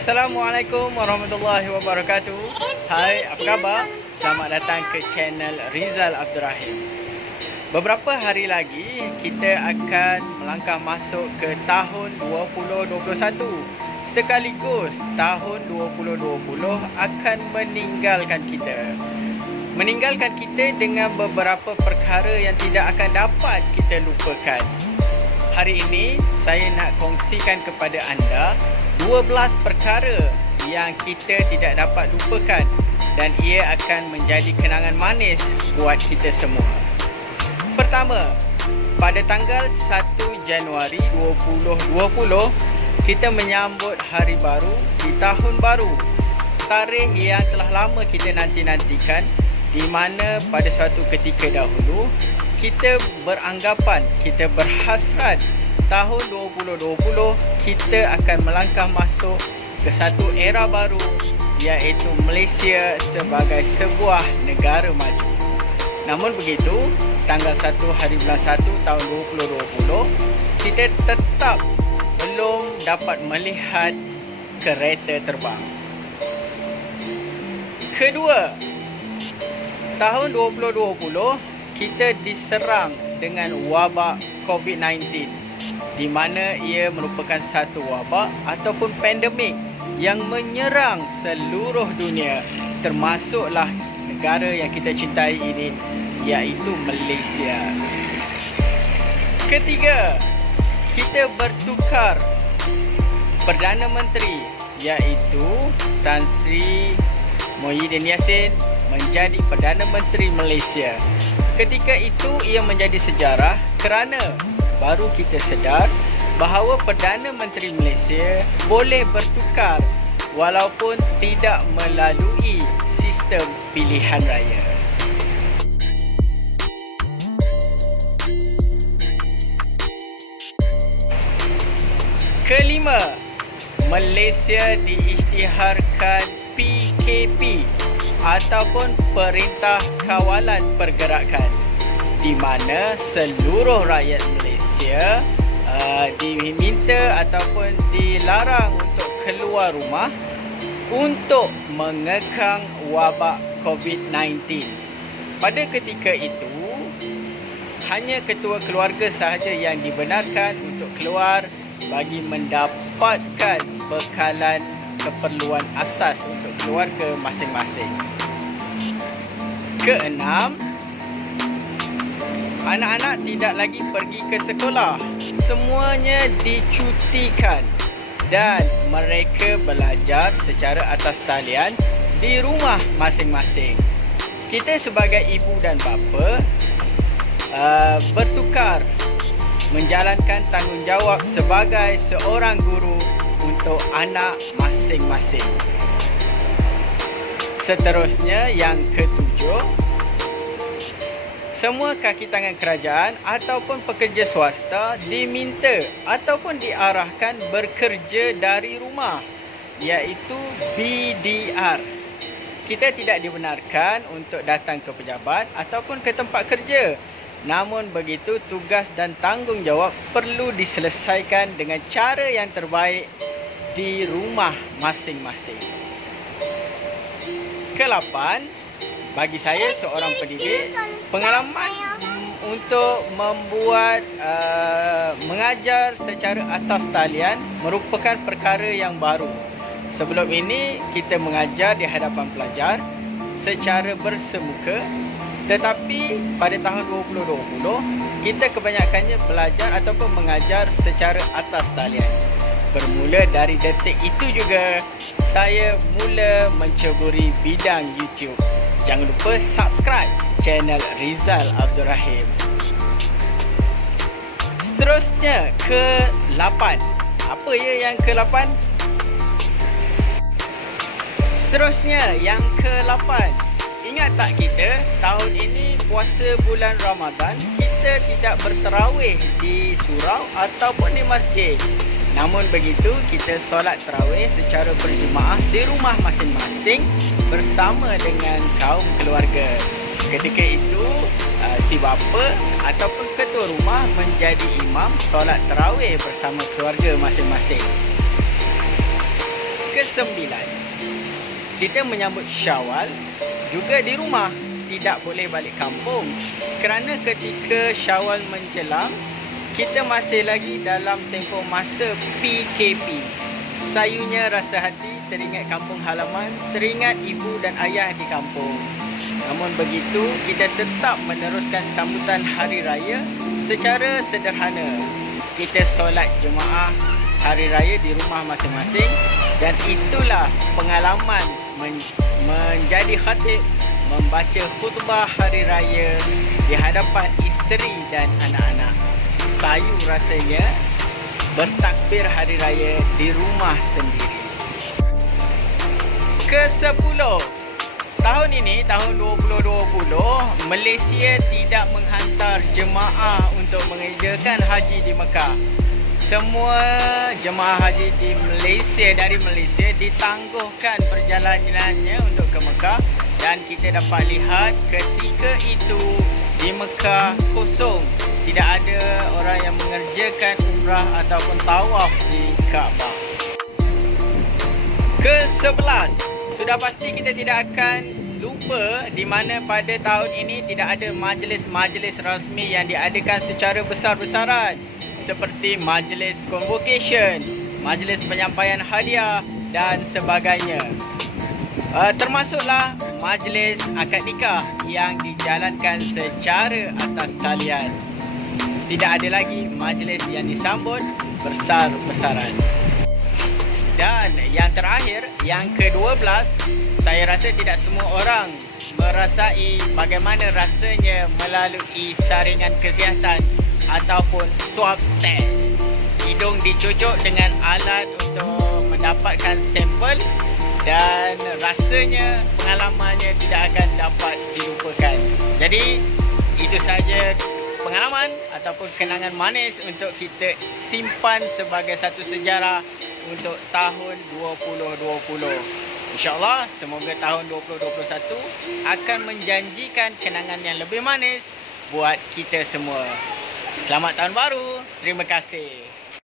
Assalamualaikum warahmatullahi wabarakatuh. Hai, apa khabar? Selamat datang ke channel Rizal Abdul Rahim. Beberapa hari lagi kita akan melangkah masuk ke tahun 2021. Sekaligus tahun 2020 akan meninggalkan kita. Meninggalkan kita dengan beberapa perkara yang tidak akan dapat kita lupakan. Hari ini saya nak kongsikan kepada anda 12 perkara yang kita tidak dapat lupakan dan ia akan menjadi kenangan manis buat kita semua. Pertama, pada tanggal 1 Januari 2020 kita menyambut hari baru di tahun baru. Tarikh yang telah lama kita nanti-nantikan, di mana pada suatu ketika dahulu kita beranggapan, kita berhasrat tahun 2020 kita akan melangkah masuk ke satu era baru, iaitu Malaysia sebagai sebuah negara maju. Namun begitu, tanggal 1 hari bulan 1 tahun 2020 kita tetap belum dapat melihat kereta terbang. Kedua, tahun 2020 kita diserang dengan wabak COVID-19, di mana ia merupakan satu wabak ataupun pandemik yang menyerang seluruh dunia, termasuklah negara yang kita cintai ini, iaitu Malaysia. Ketiga, kita bertukar Perdana Menteri, iaitu Tan Sri Muhyiddin Yassin menjadi Perdana Menteri Malaysia. Ketika itu ia menjadi sejarah kerana baru kita sedar bahawa Perdana Menteri Malaysia boleh bertukar walaupun tidak melalui sistem pilihan raya. Kelima, Malaysia diisytiharkan PKP ataupun Perintah Kawalan Pergerakan, di mana seluruh rakyat Malaysia diminta ataupun dilarang untuk keluar rumah untuk mengekang wabak COVID-19. Pada ketika itu, hanya ketua keluarga sahaja yang dibenarkan untuk keluar bagi mendapatkan bekalan keperluan asas untuk keluarga masing-masing. Keenam, anak-anak tidak lagi pergi ke sekolah. Semuanya dicutikan dan mereka belajar secara atas talian di rumah masing-masing. Kita sebagai ibu dan bapa bertukar menjalankan tanggungjawab sebagai seorang guru untuk anak masing-masing. Seterusnya, yang ketujuh, semua kaki tangan kerajaan ataupun pekerja swasta diminta ataupun diarahkan bekerja dari rumah, iaitu BDR. Kita tidak dibenarkan untuk datang ke pejabat ataupun ke tempat kerja. Namun begitu, tugas dan tanggungjawab perlu diselesaikan dengan cara yang terbaik di rumah masing-masing. Ke-8, bagi saya seorang pendidik, pengalaman untuk membuat mengajar secara atas talian merupakan perkara yang baru. Sebelum ini kita mengajar di hadapan pelajar secara bersemuka, tetapi pada tahun 2020 kita kebanyakannya belajar ataupun mengajar secara atas talian. Bermula dari detik itu juga saya mula menceburi bidang YouTube. Jangan lupa subscribe channel Rizal Abdul Rahim. Seterusnya, ke-8. Apa ya yang ke-8? Seterusnya, yang ke-8. Ingat tak kita, tahun ini puasa bulan Ramadan, kita tidak berterawih di surau ataupun di masjid. Namun begitu, kita solat tarawih secara berjemaah di rumah masing-masing bersama dengan kaum keluarga. Ketika itu, si bapa ataupun ketua rumah menjadi imam solat tarawih bersama keluarga masing-masing. ke-9, kita menyambut Syawal juga di rumah, tidak boleh balik kampung. Kerana ketika Syawal menjelang, kita masih lagi dalam tempoh masa PKP. Sayunya rasa hati, teringat kampung halaman, teringat ibu dan ayah di kampung. Namun begitu, kita tetap meneruskan sambutan Hari Raya secara sederhana. Kita solat jemaah Hari Raya di rumah masing-masing, dan itulah pengalaman menjadi khatib, membaca khutbah Hari Raya di hadapan isteri dan anak-anak. Sayu rasanya bertakbir Hari Raya di rumah sendiri. Ke-10, tahun ini, tahun 2020, Malaysia tidak menghantar jemaah untuk mengerjakan haji di Mekah. Semua jemaah haji di Malaysia, dari Malaysia, ditangguhkan perjalanannya untuk ke Mekah, dan kita dapat lihat ketika itu di Mekah kosong. Tidak ada orang yang mengerjakan umrah ataupun tawaf di Kaabah. Ke-11, sudah pasti kita tidak akan lupa di mana pada tahun ini tidak ada majlis-majlis rasmi yang diadakan secara besar-besaran, seperti majlis convocation, majlis penyampaian hadiah dan sebagainya. Termasuklah majlis akad nikah yang dijalankan secara atas talian. Tidak ada lagi majlis yang disambut besar-besaran. Dan yang terakhir, yang ke-12, saya rasa tidak semua orang merasai bagaimana rasanya melalui saringan kesihatan ataupun swab test. Hidung dicucuk dengan alat untuk mendapatkan sampel, dan rasanya pengalamannya tidak akan dapat dilupakan. Jadi itu saja pengalaman ataupun kenangan manis untuk kita simpan sebagai satu sejarah untuk tahun 2020. InsyaAllah semoga tahun 2021 akan menjanjikan kenangan yang lebih manis buat kita semua. Selamat Tahun Baru. Terima kasih.